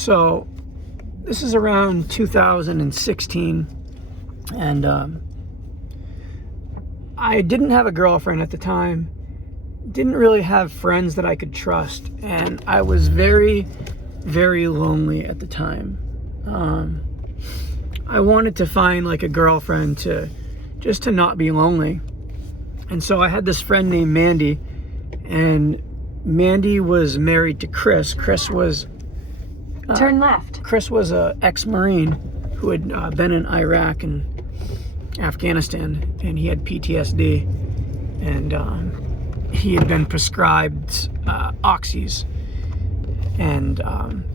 So this is around 2016, and I didn't have a girlfriend at the time, didn't really have friends that I could trust, and I was very, very lonely at the time. I wanted to find like a girlfriend to not be lonely. And so I had this friend named Mandy, and Mandy was married to Chris. Chris was turn left. Chris was a ex-Marine who had been in Iraq and Afghanistan, and he had PTSD, and he had been prescribed oxys, and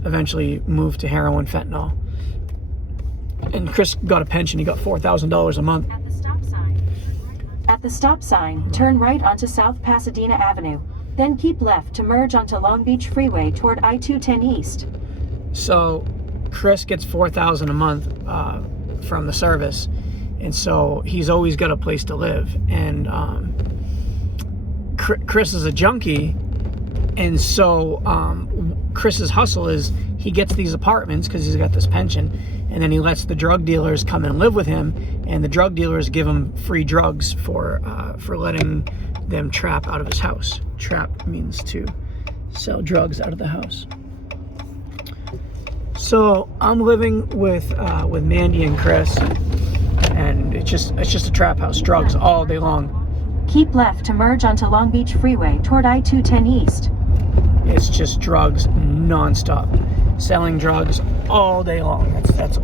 eventually moved to heroin, fentanyl. And Chris got a pension. He got $4,000 a month. At the stop sign, turn right onto South Pasadena Avenue. Then keep left to merge onto Long Beach Freeway toward I-210 East. So Chris gets $4,000 a month from the service, and so he's always got a place to live. And Chris is a junkie, and so Chris's hustle is he gets these apartments because he's got this pension, and then he lets the drug dealers come and live with him, and the drug dealers give him free drugs for letting them trap out of his house. Trap means to sell drugs out of the house. So I'm living with Mandy and Chris, and it's just a trap house, drugs all day long. Keep left to merge onto Long Beach Freeway toward I-210 East. It's just drugs nonstop, selling drugs all day long. That's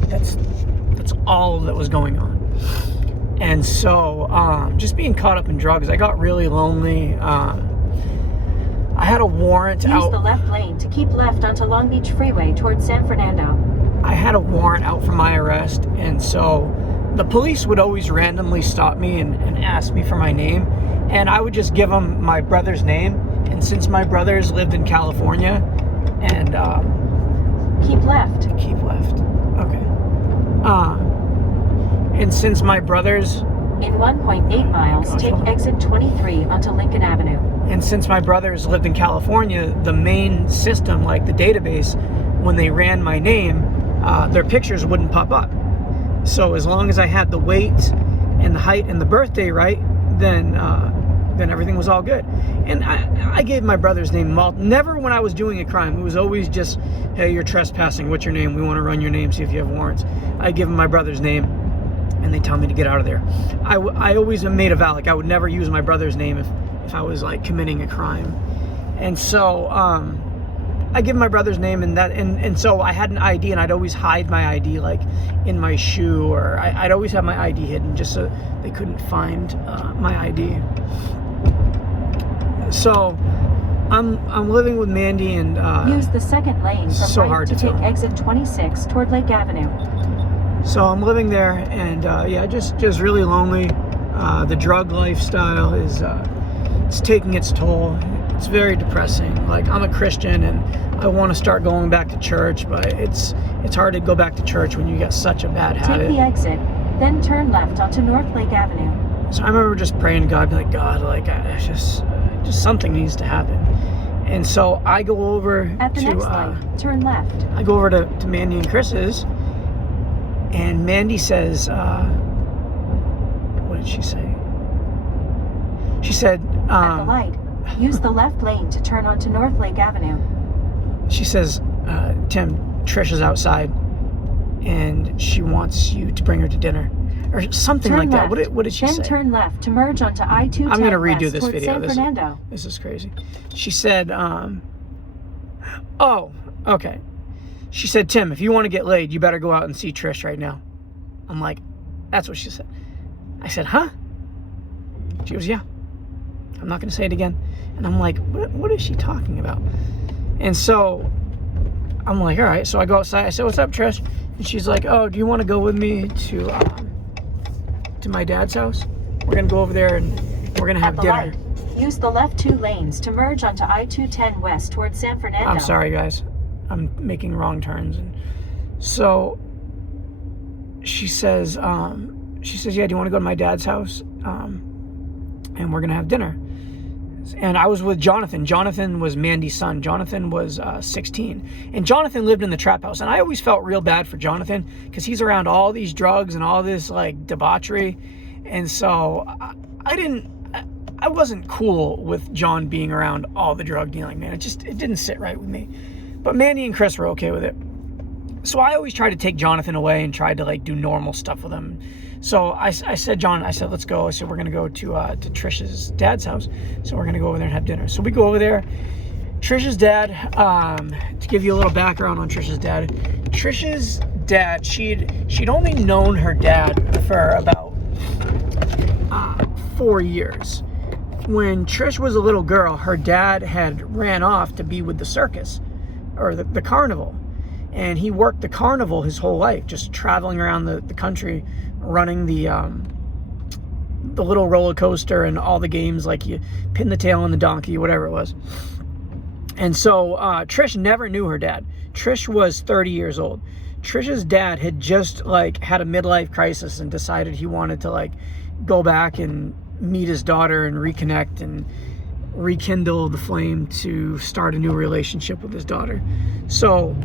all that was going on. And so just being caught up in drugs, I got really lonely. I had a warrant out. Use the left lane to keep left onto Long Beach Freeway toward San Fernando. I had a warrant out for my arrest, and so the police would always randomly stop me and ask me for my name, and I would just give them my brother's name. And since my brothers lived in California, and keep left. Keep left. Okay. And since my brothers in 1.8 miles, take exit 23 onto Lincoln Avenue. And since my brothers lived in California, the main system, like the database, when they ran my name, their pictures wouldn't pop up. So as long as I had the weight and the height and the birthday right, then everything was all good. And I gave my brother's name never when I was doing a crime. It was always just, hey, you're trespassing. What's your name? We want to run your name, see if you have warrants. I give him my brother's name, and they tell me to get out of there. I always made a vow, like I would never use my brother's name if I was like committing a crime. And so I give my brother's name, and so I had an ID, and I'd always hide my ID like in my shoe, or I'd always have my ID hidden just so they couldn't find my ID. So I'm living with Mandy, and use the second lane from so right hard to take tell. exit 26 toward Lake Avenue. So I'm living there, and yeah, just really lonely. The drug lifestyle is it's taking its toll. It's very depressing. Like, I'm a Christian, and I want to start going back to church, but it's hard to go back to church when you get such a bad habit. Take the exit, then turn left onto North Lake Avenue. So I remember just praying to God, be like, God, like just something needs to happen. And so I go over at the next light, turn left. I go over to Mandy and Chris's, and Mandy says, what did she say? She said, at the light, use the left lane to turn onto North Lake Avenue. She says, Tim, Trish is outside, and she wants you to bring her to dinner. Or something like that. What did she say? Then turn left to merge onto I-210 I'm going to redo this toward video. San Fernando. This is crazy. She said, oh, okay. She said, Tim, if you want to get laid, you better go out and see Trish right now. I'm like, that's what she said. I said, huh? She goes, yeah. I'm not going to say it again. And I'm like, what is she talking about? And so I'm like, all right. So I go outside. I said, what's up, Trish? And she's like, oh, do you want to go with me to my dad's house? We're going to go over there, and we're going to have dinner. Light, use the left 2 lanes to merge onto I-210 west towards San Fernando. I'm sorry, guys. I'm making wrong turns. And so she says, yeah, do you want to go to my dad's house? And we're going to have dinner. And I was with Jonathan. Jonathan was Mandy's son. Jonathan was 16. And Jonathan lived in the trap house. And I always felt real bad for Jonathan because he's around all these drugs and all this like debauchery. And so I wasn't cool with John being around all the drug dealing, man. It didn't sit right with me. But Mandy and Chris were okay with it. So I always tried to take Jonathan away and tried to like do normal stuff with him. So I said, let's go. I said, we're going to go to Trish's dad's house. So we're going to go over there and have dinner. So we go over there. Trish's dad, to give you a little background on Trish's dad, she'd only known her dad for about 4 years. When Trish was a little girl, her dad had ran off to be with the circus or the carnival. And he worked the carnival his whole life, just traveling around the country, running the little roller coaster and all the games, like you pin the tail on the donkey, whatever it was. And so Trish never knew her dad. Trish was 30 years old. Trish's dad had just like had a midlife crisis and decided he wanted to like go back and meet his daughter and reconnect and rekindle the flame to start a new relationship with his daughter. So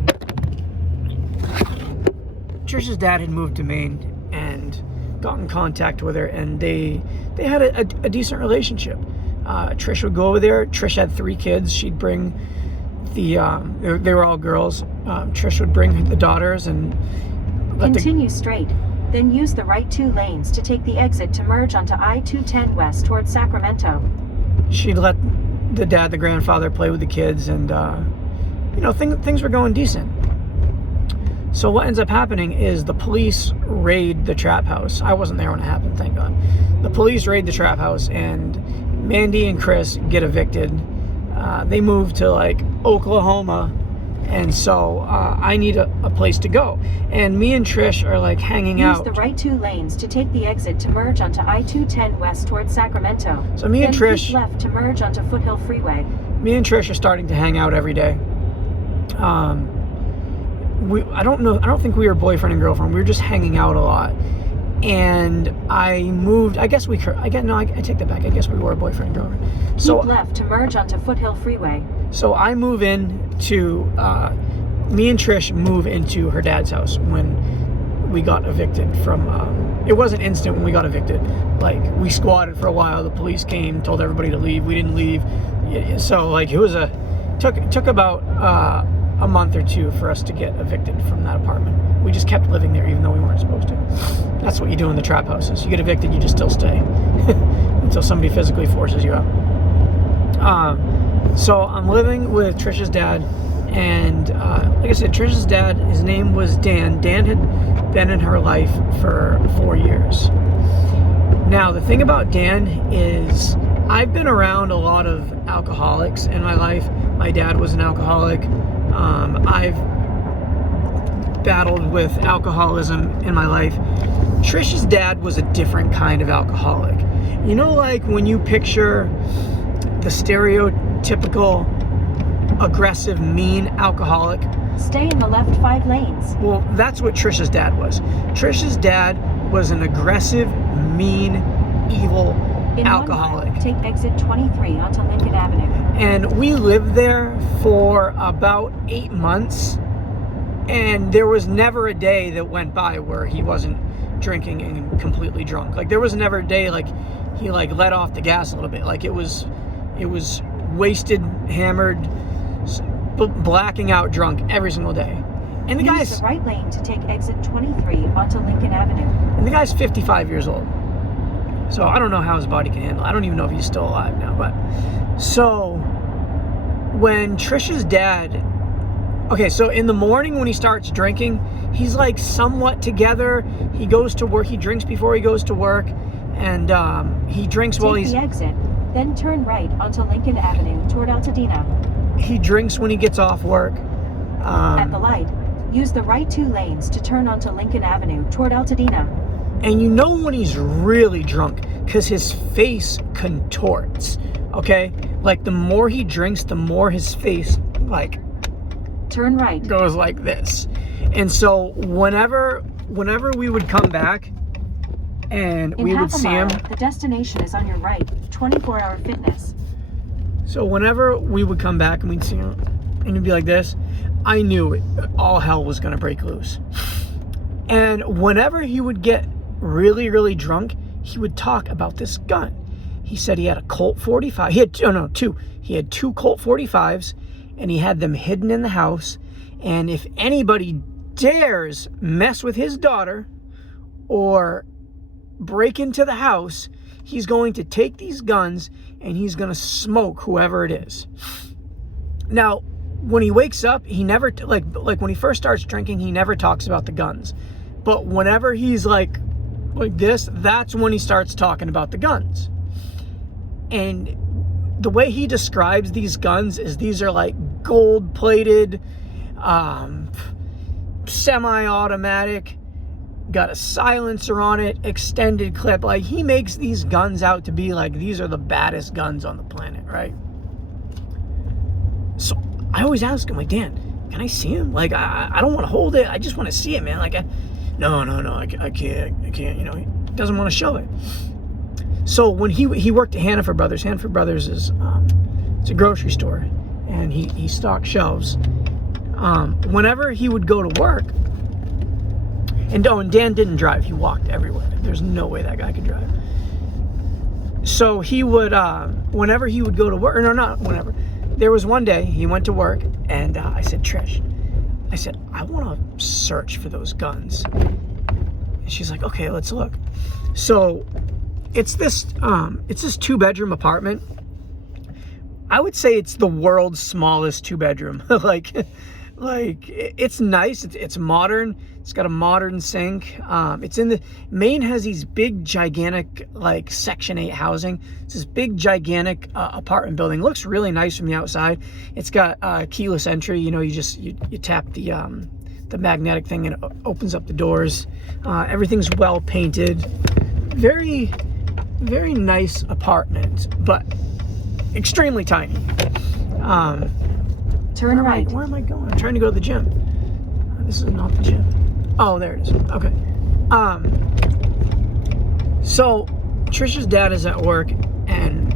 Trish's dad had moved to Maine and got in contact with her, and they had a decent relationship. Trish would go over there. Trish had 3 kids. She'd bring they were all girls. Trish would bring the daughters and continue straight. Then use the right 2 lanes to take the exit to merge onto I-210 west towards Sacramento. She'd let the grandfather, play with the kids, and things were going decent. So what ends up happening is the police raid the trap house. I wasn't there when it happened, thank God. The police raid the trap house, and Mandy and Chris get evicted. They move to like Oklahoma, and so I need a place to go. And me and Trish are like hanging out. Use the right 2 lanes to take the exit to merge onto I-210 west towards Sacramento. So me and Trish keep left to merge onto Foothill Freeway. Me and Trish are starting to hang out every day. I don't think we were boyfriend and girlfriend. We were just hanging out a lot. And I moved, I take that back. I guess we were boyfriend and girlfriend. So keep left to merge onto Foothill Freeway. So I move into, me and Trish move into her dad's house when we got evicted from, it wasn't instant when we got evicted. Like, we squatted for a while. The police came, told everybody to leave. We didn't leave. So like it was took about a month or 2 for us to get evicted from that apartment. We just kept living there even though we weren't supposed to. That's what you do in the trap houses. You get evicted, you just still stay until somebody physically forces you out. So I'm living with Trish's dad, and like I said, Trish's dad, his name was Dan. Dan had been in her life for 4 years. Now, the thing about Dan is I've been around a lot of alcoholics in my life. My dad was an alcoholic. I've battled with alcoholism in my life. Trish's dad was a different kind of alcoholic. You know, like when you picture the stereotypical aggressive, mean alcoholic? Stay in the left 5 lanes. Well, that's what Trish's dad was. Trish's dad was an aggressive, mean, evil alcoholic. 1 mile, take exit 23 onto Lincoln Avenue. And we lived there for about 8 months, and there was never a day that went by where he wasn't drinking and completely drunk. Like, there was never a day like he like let off the gas a little bit. Like, it was wasted, hammered, blacking out drunk every single day. And the Use the right lane to take exit 23 onto Lincoln Avenue. And the guy's 55 years old. So I don't know how his body can handle it. I don't even know if he's still alive now. But so when Trish's dad, okay, so in the morning when he starts drinking, he's like somewhat together. He goes to work. He drinks before he goes to work, and he drinks while he's. Take the exit, then turn right onto Lincoln Avenue toward Altadena. He drinks when he gets off work. At the light, use the right 2 lanes to turn onto Lincoln Avenue toward Altadena. And you know when he's really drunk because his face contorts, okay? Like, the more he drinks, the more his face, like, turn right, goes like this. And so whenever we would come back and we would see him, the destination is on your right. 24-hour fitness. So whenever we would come back and we'd see him, and it'd be like this, I knew all hell was going to break loose. And whenever he would get really, really drunk, he would talk about this gun. He said he had a Colt 45. He had two. He had 2 Colt 45s, and he had them hidden in the house. And if anybody dares mess with his daughter or break into the house, he's going to take these guns and he's going to smoke whoever it is. Now, when he wakes up, he never, like when he first starts drinking, he never talks about the guns. But whenever he's like this, that's when he starts talking about the guns. And the way he describes these guns is these are like gold-plated, semi-automatic, got a silencer on it, extended clip. Like, he makes these guns out to be like these are the baddest guns on the planet, right? So I always ask him, like, Dan, can I see him? Like, I don't want to hold it. I just want to see it, man. Like, no, I can't. You know, he doesn't want to show it. So when he worked at Hannaford Brothers is it's a grocery store, and he stocked shelves. Whenever he would go to work, and Dan didn't drive. He walked everywhere. There's no way that guy could drive. So he would, whenever he would go to work, or no, not whenever. There was one day he went to work, and I said, Trish, I want to search for those guns. And she's like, okay, let's look. So it's this 2-bedroom apartment. I would say it's the world's smallest 2-bedroom. like it's nice. It's modern. It's got a modern sink. It's in the Maine has these big, gigantic, like Section 8 housing. It's this big, gigantic apartment building. Looks really nice from the outside. It's got keyless entry. You know, you tap the magnetic thing and it opens up the doors. Everything's well painted. Very, very nice apartment, but extremely tiny. Turn right. Where am I going? I'm trying to go to the gym. This is not the gym. Oh, there it is. Okay. So Trish's dad is at work, and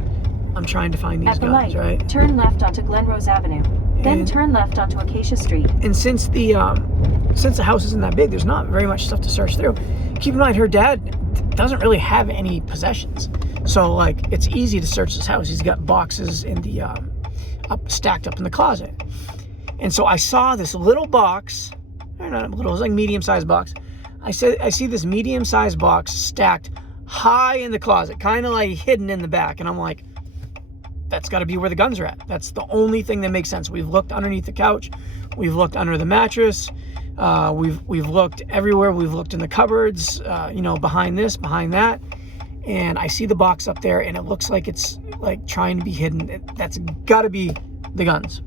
I'm trying to find these At the guns, light, right? turn left onto Glen Rose Avenue. Then And- turn left onto Acacia Street. And since the house isn't that big, there's not very much stuff to search through. Keep in mind, her dad doesn't really have any possessions, so like it's easy to search this house. He's got boxes in the stacked up in the closet, and so I saw this little box. Not little, it was like medium-sized box. I see this medium-sized box stacked high in the closet, kind of like hidden in the back, and I'm like, that's got to be where the guns are at. That's the only thing that makes sense. We've looked underneath the couch, we've looked under the mattress, we've looked everywhere. We've looked in the cupboards, behind this, behind that, and I see the box up there, and it looks like it's like trying to be hidden. That's got to be the guns.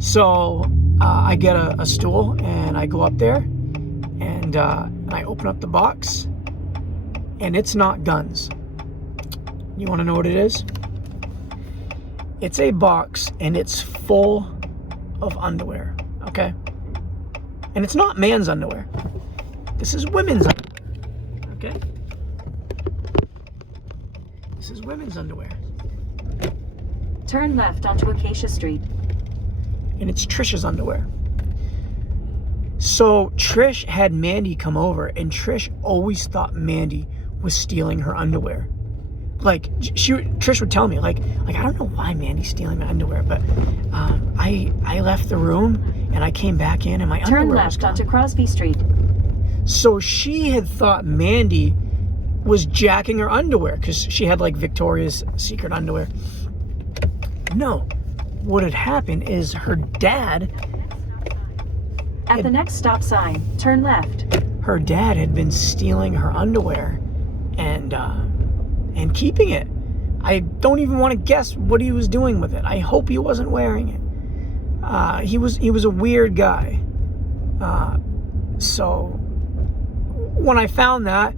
So I get a stool and I go up there, and I open up the box, and it's not guns. You want to know what it is? It's a box, and it's full of underwear, okay? And it's not man's underwear. This is women's underwear, okay? This is women's underwear. Turn left onto Acacia Street. And it's Trish's underwear. So Trish had Mandy come over, and Trish always thought Mandy was stealing her underwear. Like, Trish would tell me, like I don't know why Mandy's stealing my underwear, but I left the room and I came back in and my underwear Turn was left gone. onto Crosby Street. So she had thought Mandy was jacking her underwear because she had like Victoria's Secret underwear. No. What had happened is her dad... At the next stop sign, turn left. Her dad had been stealing her underwear and keeping it. I don't even want to guess what he was doing with it. I hope he wasn't wearing it. He was a weird guy. So when I found that,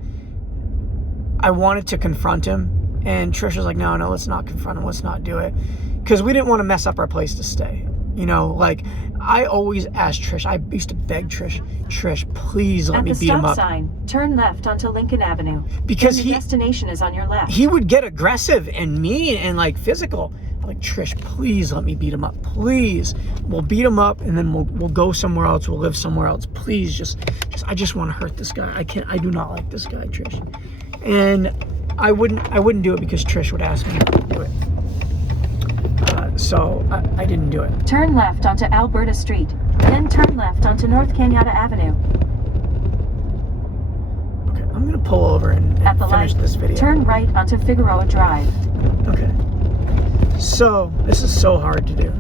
I wanted to confront him, and Trish was like, no, let's not confront him. Let's not do it. Because we didn't want to mess up our place to stay. You know, like, I always asked Trish, I used to beg Trish, please let me beat him up. At the stop sign, turn left onto Lincoln Avenue. Because the destination is on your left. He would get aggressive and mean and like physical. like, Trish, please let me beat him up. Please. We'll beat him up and then we'll go somewhere else. We'll live somewhere else. Please, just I just want to hurt this guy. I do not like this guy, Trish. And I wouldn't do it because Trish would ask me to do it. So I didn't do it. Turn left onto Alberta Street, then turn left onto North Kenyatta Avenue. Okay, I'm gonna pull over and At the finish light, this video. turn right onto Figueroa Drive. Okay. So this is so hard to do.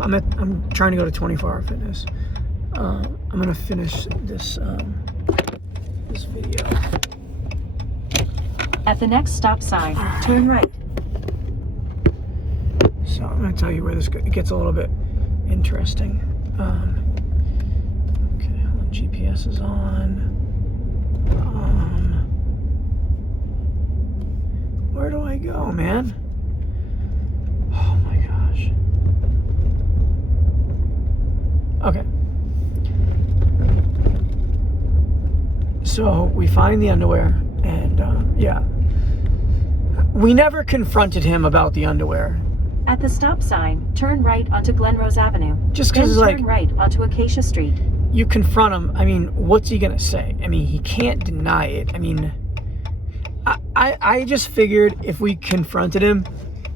I'm trying to go to 24-hour fitness. I'm gonna finish this this video. At the next stop sign, turn right. So I'm gonna tell you where it gets a little bit interesting. Okay, hold on, GPS is on. Where do I go, man? Oh my gosh. Okay. So we find the underwear, and yeah. We never confronted him about the underwear. At the stop sign, turn right onto Glenrose Avenue. Just then because, turn like, right onto Acacia Street. you confront him, I mean, what's he gonna say? I mean, he can't deny it. I mean, I just figured if we confronted him,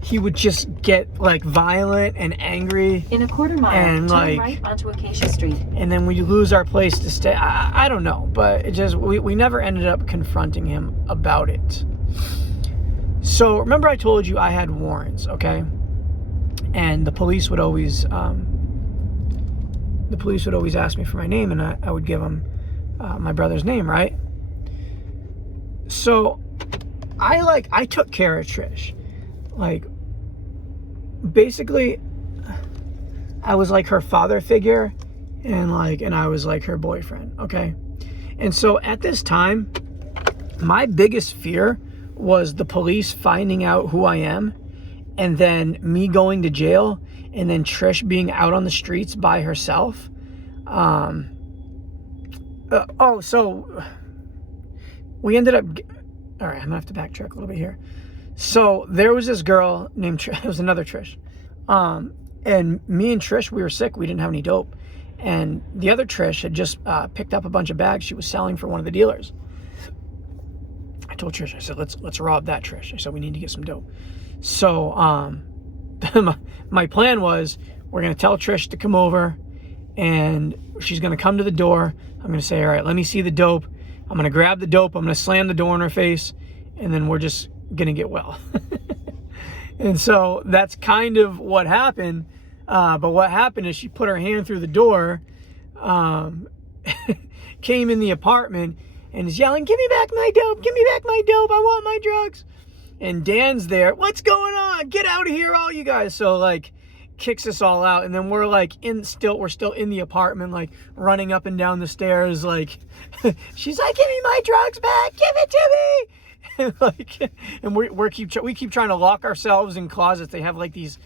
he would just get, like, violent and angry. In a quarter mile, And, turn like, right onto Acacia Street. And then we lose our place to stay. I don't know, but it just, we never ended up confronting him about it. So remember I told you I had warrants, okay? And the police would always ask me for my name, and I would give them my brother's name, right? So I took care of Trish. Like, basically, I was like her father figure, and I was like her boyfriend, okay? And so at this time, my biggest fear was the police finding out who I am, and then me going to jail, and then Trish being out on the streets by herself. So we ended up, all right, I'm gonna have to backtrack a little bit here. So there was this girl named Trish, it was another Trish. And me and Trish, we were sick, we didn't have any dope. And the other Trish had just picked up a bunch of bags she was selling for one of the dealers. I told Trish, I said, let's rob that, Trish. I said, we need to get some dope. So my plan was, we're going to tell Trish to come over, and she's going to come to the door. I'm going to say, all right, let me see the dope. I'm going to grab the dope. I'm going to slam the door in her face, and then we're just going to get well. And so that's kind of what happened. But what happened is she put her hand through the door, came in the apartment, and is yelling, give me back my dope, give me back my dope, I want my drugs. And Dan's there, what's going on? Get out of here, all you guys. So, like, kicks us all out, and then we're like we're still in the apartment, like running up and down the stairs, like she's like, give me my drugs back, give it to me. And like, and we keep trying to lock ourselves in closets. They have like these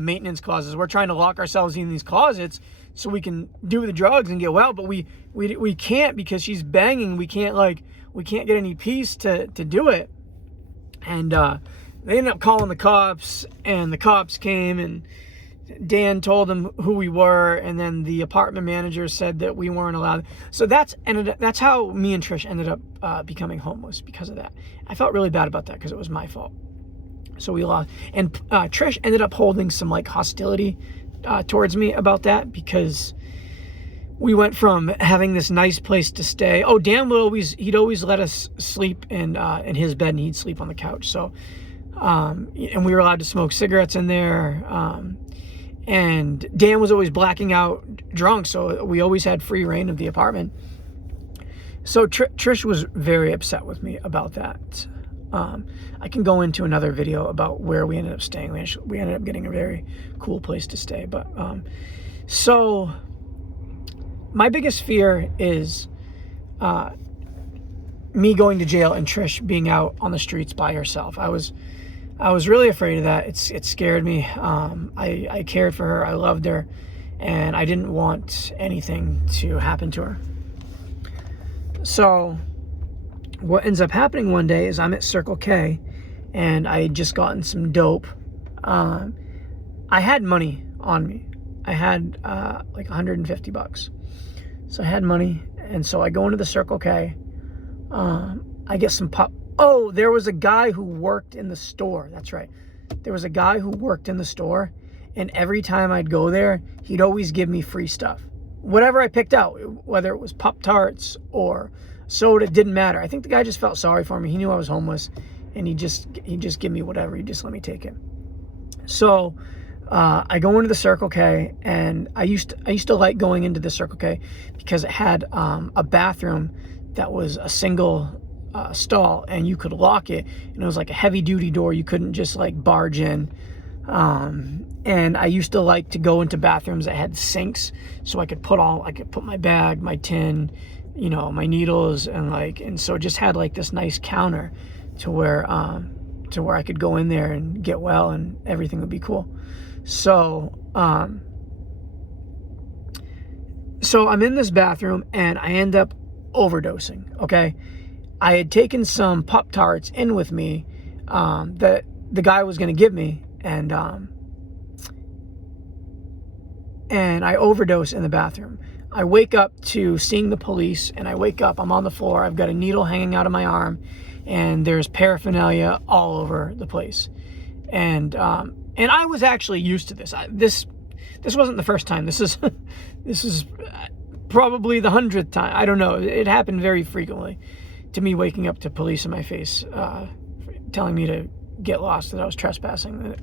maintenance closets. We're trying to lock ourselves in these closets so we can do the drugs and get well, but we can't, because she's banging. We can't get any peace to do it. And they ended up calling the cops, and the cops came, and Dan told them who we were, and then the apartment manager said that we weren't allowed. So that's how me and Trish ended up becoming homeless, because of that. I felt really bad about that because it was my fault. So we lost, and Trish ended up holding some like hostility towards me about that, because we went from having this nice place to stay. Oh, Dan he'd always let us sleep in his bed, and he'd sleep on the couch. So, and we were allowed to smoke cigarettes in there. And Dan was always blacking out drunk, so we always had free reign of the apartment. So Trish was very upset with me about that. I can go into another video about where we ended up staying. We ended up getting a very cool place to stay. But so my biggest fear is me going to jail and Trish being out on the streets by herself. I was really afraid of that. It scared me. I cared for her. I loved her. And I didn't want anything to happen to her. So what ends up happening one day is I'm at Circle K, and I had just gotten some dope, I had money on me. I had like $150. So I had money, and so I go into the Circle K. I get some pop. Oh, there was a guy who worked in the store. That's right. There was a guy who worked in the store, and every time I'd go there, he'd always give me free stuff. Whatever I picked out, whether it was Pop-Tarts or soda, didn't matter. I think the guy just felt sorry for me. He knew I was homeless, and he'd just give me whatever. He'd just let me take it. So I go into the Circle K, and I used to like going into the Circle K because it had a bathroom that was a single stall, and you could lock it, and it was like a heavy duty door. You couldn't just like barge in. And I used to like to go into bathrooms that had sinks, so I could put my bag, my tin, my needles, and so it just had like this nice counter to where I could go in there and get well, and everything would be cool. So I'm in this bathroom, and I end up overdosing. Okay, I had taken some Pop-Tarts in with me that the guy was going to give me, and I overdose in the bathroom. I wake up to seeing the police, and I'm on the floor. I've got a needle hanging out of my arm, and there's paraphernalia all over the place. And I was actually used to this. This wasn't the first time. This is probably the 100th time. I don't know. It happened very frequently to me, waking up to police in my face, telling me to get lost, that I was trespassing.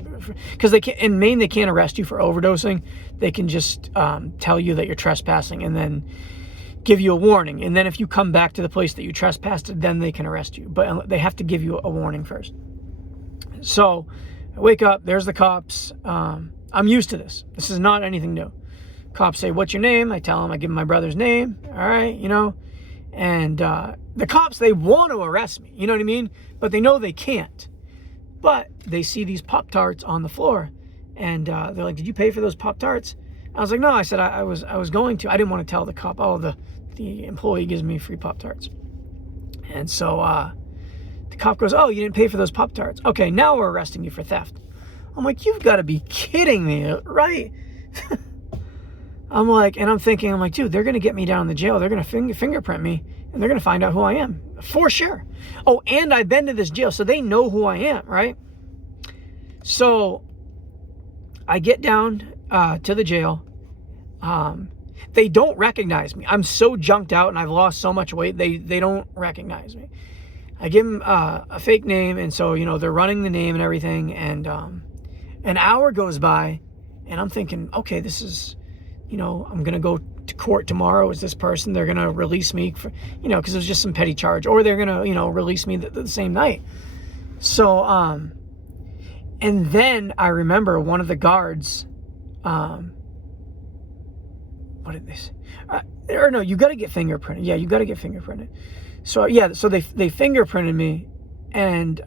Because in Maine, they can't arrest you for overdosing. They can just tell you that you're trespassing and then give you a warning. And then if you come back to the place that you trespassed, then they can arrest you. But they have to give you a warning first. So I wake up, there's the cops. I'm used to this. This is not anything new. Cops say, "What's your name?" I tell them, I give them my brother's name. All right, and the cops, they want to arrest me, you know what I mean? But they know they can't. But they see these Pop-Tarts on the floor, and they're like, "Did you pay for those Pop-Tarts?" I was like, "No." I said, I was going to. I didn't want to tell the cop, "Oh, the employee gives me free Pop-Tarts." And so the cop goes, "Oh, you didn't pay for those Pop-Tarts. Okay, now we're arresting you for theft." I'm like, "You've got to be kidding me, right?" I'm thinking, dude, they're going to get me down in the jail. They're going to fingerprint me, and they're going to find out who I am for sure. Oh, and I've been to this jail, so they know who I am, right? So I get down to the jail. They don't recognize me. I'm so junked out, and I've lost so much weight. They don't recognize me. I give them a fake name, and so they're running the name and everything. And an hour goes by, and I'm thinking, okay, this is, I'm gonna go to court tomorrow. Is this person? They're gonna release me for, because it was just some petty charge, or they're gonna, release me the same night. So, and then I remember one of the guards, what did they say? Or no, you got to get fingerprinted. Yeah, you got to get fingerprinted. So yeah, so they fingerprinted me, and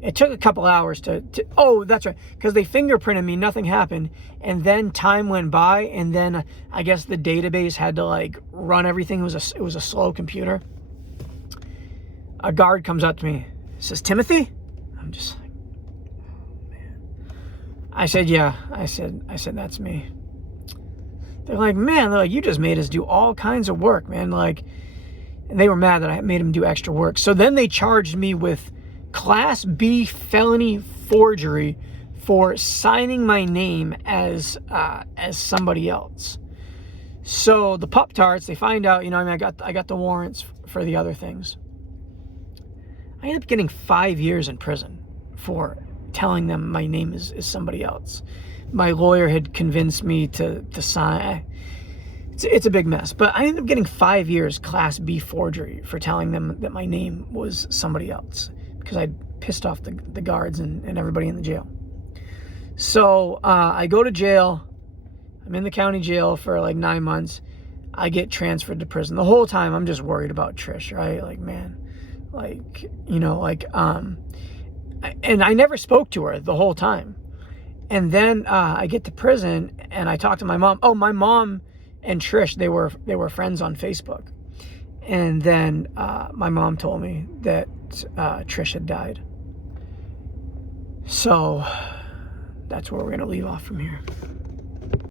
it took a couple hours to oh, that's right, because they fingerprinted me, nothing happened, and then time went by, and then I guess the database had to run everything. It was a slow computer. A guard comes up to me, says, "Timothy?" I'm just like, oh, man. I said, "Yeah." I said, "That's me." They're like, "Man," "you just made us do all kinds of work, man." And they were mad that I made them do extra work. So then they charged me with Class B felony forgery for signing my name as somebody else. So the Pop-Tarts, they find out, I got the warrants for the other things. I ended up getting 5 years in prison for telling them my name is somebody else. My lawyer had convinced me to sign. It's a big mess, but I ended up getting 5 years Class B forgery for telling them that my name was somebody else, because I'd pissed off the guards and everybody in the jail. So I go to jail. I'm in the county jail for 9 months. I get transferred to prison. The whole time I'm just worried about Trish, right? And I never spoke to her the whole time. And then I get to prison, and I talk to my mom. Oh, my mom and Trish, they were friends on Facebook. And then my mom told me that Trish had died. So that's where we're going to leave off from here.